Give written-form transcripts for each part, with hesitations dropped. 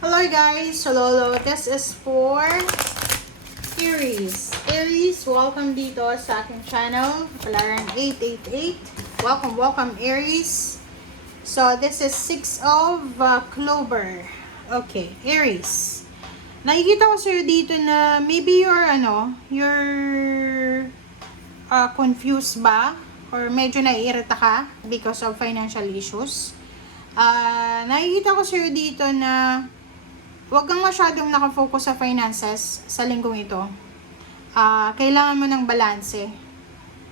Hello guys, Sololo. This is for Aries. Aries, welcome dito sa aking channel, Palaran 888. Welcome Aries. So this is 6 of October. Okay, Aries. Nakikita ko sa'yo dito na maybe you're confused ba? Or medyo naiirita ka because of financial issues. Nakikita ko sa'yo dito na huwag kang masyadong nakafocus sa finances sa linggong ito. Kailangan mo ng balanse.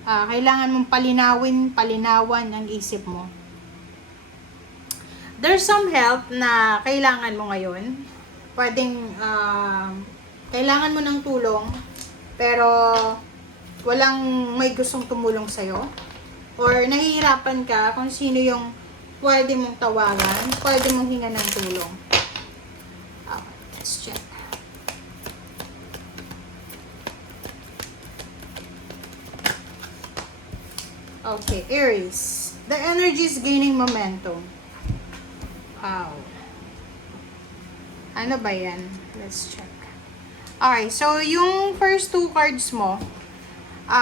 Kailangan mong palinawan ang isip mo. There's some help na kailangan mo ngayon. Pwedeng, kailangan mo ng tulong, pero walang may gustong tumulong sa'yo. Or nahihirapan ka kung sino yung pwede mong tawagan, pwede mong hinga ng tulong. Let's check. Okay, Aries. The energy is gaining momentum. Wow. Ano ba yan? Let's check. Okay, so yung first two cards mo,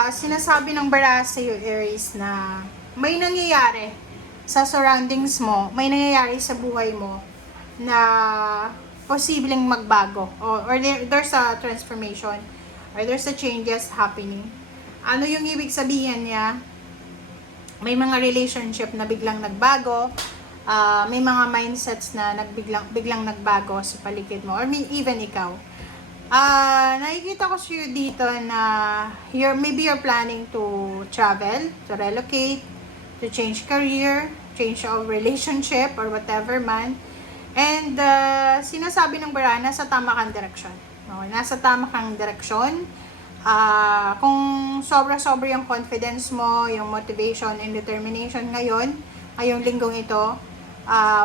sinasabi ng baraha sa'yo, Aries, na may nangyayari sa surroundings mo, may nangyayari sa buhay mo na posibleng magbago, or there's a transformation, or there's a changes happening. Ano yung ibig sabihin niya? May mga relationship na biglang nagbago, may mga mindsets na biglang nagbago sa paligid mo, or even ikaw. Nakikita ko sa'yo dito na maybe you're planning to travel, to relocate, to change career, change of relationship, or whatever man. And sinasabi ng baraha, nasa tama kang direksyon. No? Nasa tama kang direksyon. Kung sobra-sobra yung confidence mo, yung motivation and determination ngayong linggong ito,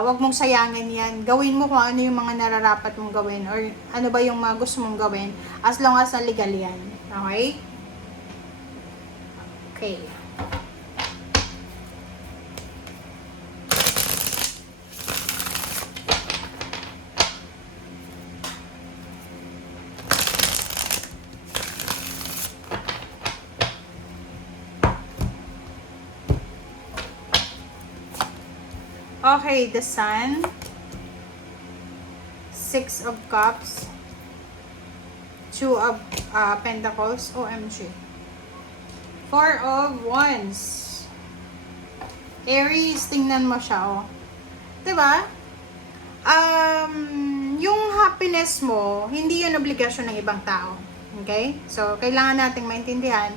wag mong sayangin yan. Gawin mo kung ano yung mga nararapat mong gawin, or ano ba yung mga gusto mong gawin, as long as legal yan. Okay? Okay. Okay, the Sun, 6 of Cups, 2 of Pentacles, OMG, 4 of Wands. Aries, tingnan mo siya, oh. Diba? Yung happiness mo, hindi yun obligasyon ng ibang tao. Okay? So, kailangan nating maintindihan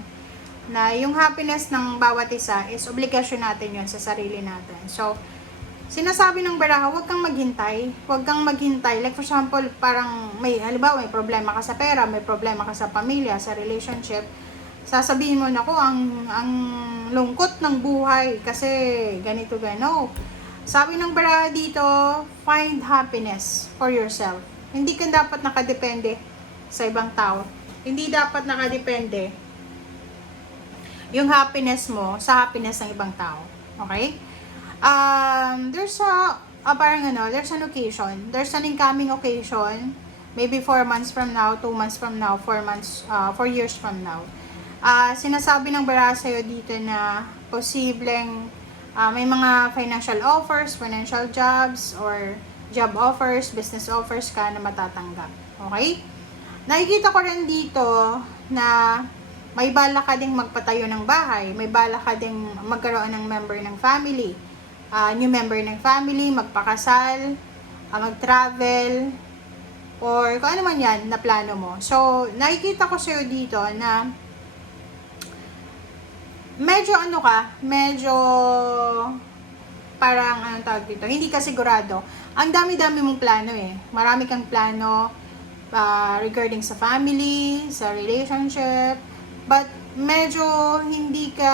na yung happiness ng bawat isa is obligasyon natin yun sa sarili natin. So, sinasabi ng baraha, huwag kang maghintay. Huwag kang maghintay. Like for example, parang halimbawa, may problema ka sa pera, may problema ka sa pamilya, sa relationship. Sasabihin mo, naku, ang lungkot ng buhay kasi ganito, gano. Sabi ng baraha dito, find happiness for yourself. Hindi ka dapat nakadepende sa ibang tao. Hindi dapat nakadepende yung happiness mo sa happiness ng ibang tao. Okay? There's there's an occasion, there's an incoming occasion, maybe 4 months from now, 2 months from now, 4 years from now. Sinasabi ng baraha sa'yo dito na posibleng may mga financial offers, financial jobs, or job offers, business offers ka na matatanggap. Okay? Nakikita ko rin dito na may bala ka ding magpatayo ng bahay, may bala ka ding magkaroon ng member ng family, new member ng family, magpakasal, mag-travel, or kung ano man yan na plano mo. So, nakikita ko sa'yo dito na medyo parang anong tawag dito, hindi ka sigurado. Ang dami-dami mong plano eh. Marami kang plano regarding sa family, sa relationship, but medyo hindi ka,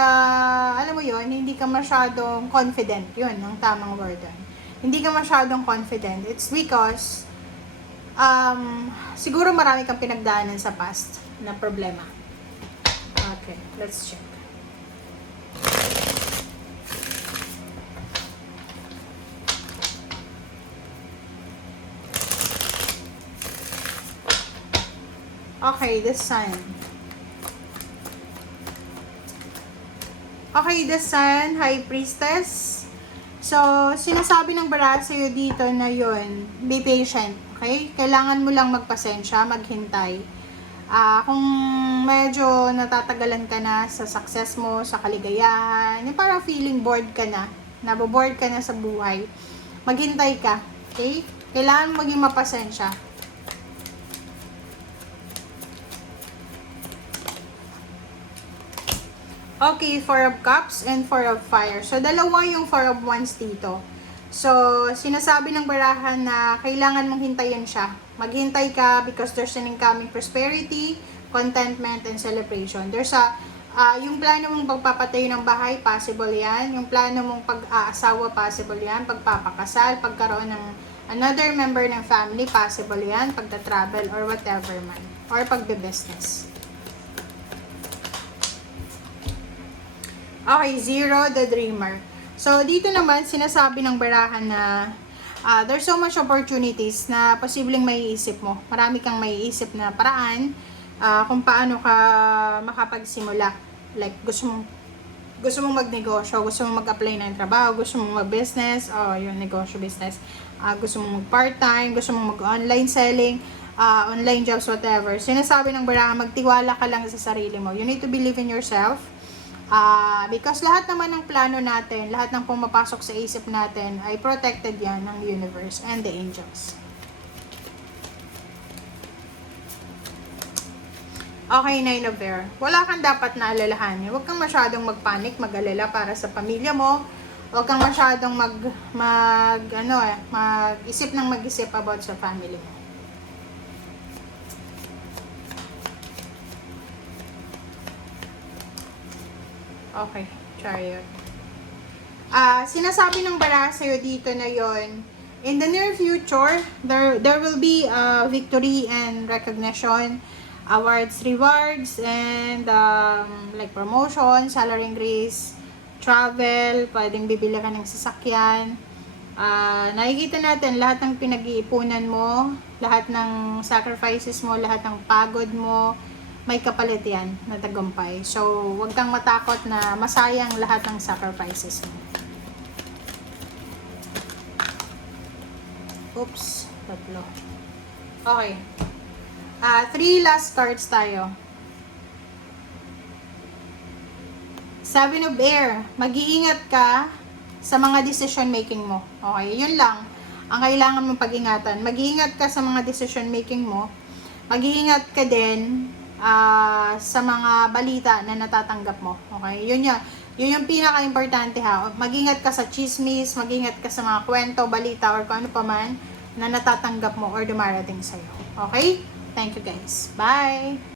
alam mo yon, hindi ka masyadong confident. Yun, ang tamang word doon. Hindi ka masyadong confident. It's because, siguro marami kang pinagdaanan sa past na problema. Okay, let's check. Okay, the Sun. Okay, the Sun, High Priestess. So, sinasabi ng bara sa'yo dito na yun, be patient, okay? Kailangan mo lang magpasensya, maghintay. Kung medyo natatagalan ka na sa success mo, sa kaligayahan, yung parang feeling bored ka na, nabobored ka na sa buhay, maghintay ka, okay? Kailangan mo maging mapasensya. Okay, Four of Cups and Four of Fire. So, dalawa yung Four of Wands dito. So, sinasabi ng barahan na kailangan mong hintayin siya. Maghintay ka because there's an incoming prosperity, contentment, and celebration. There's yung plano mong pagpapatayo ng bahay, possible yan. Yung plano mong pag-aasawa, possible yan. Pagpapakasal, pagkaroon ng another member ng family, possible yan. Pagta-travel or whatever man. Or pagbe-business. Okay, Zero, the Dreamer. So, dito naman, sinasabi ng barahan na there's so much opportunities na posibleng maiisip mo. Marami kang maiisip na paraan kung paano ka makapagsimula. Like, gusto mong magnegosyo, gusto mong mag-apply ng trabaho, gusto mong mag-business, yung negosyo, business. Gusto mong mag-part-time, gusto mong mag-online selling, online jobs, whatever. Sinasabi ng barahan, magtiwala ka lang sa sarili mo. You need to believe in yourself. Because lahat naman ng plano natin, lahat ng pumapasok sa isip natin ay protected yan ng universe and the angels. Okay, Nine of Air. Wala kang dapat naalalahanin. Huwag kang masyadong magpanik, mag-alala para sa pamilya mo. Huwag kang masyadong mag-isip ng mag-isip about sa family mo. Okay, Chariot. Sinasabi ng bara sa'yo dito na yon, in the near future, there will be victory and recognition, awards, rewards, and like promotion, salary increase, travel, pwedeng bibili ka ng sasakyan. Nakikita natin lahat ng pinag-iipunan mo, lahat ng sacrifices mo, lahat ng pagod mo, may kapalit yan na tagumpay. So, huwag kang matakot na masayang lahat ng sacrifices mo. Oops, tatlo. Okay. 3 last cards tayo. 7 of Air. Mag-iingat ka sa mga decision making mo. Okay, yun lang ang kailangan mong pag-ingatan. Mag-iingat ka sa mga decision making mo. Mag-iingat ka din sa mga balita na natatanggap mo. Okay? Yun yung pinaka-importante ha. Mag-ingat ka sa chismis, mag-ingat ka sa mga kwento, balita, or kung ano pa man na natatanggap mo or dumarating sa'yo. Okay? Thank you guys. Bye!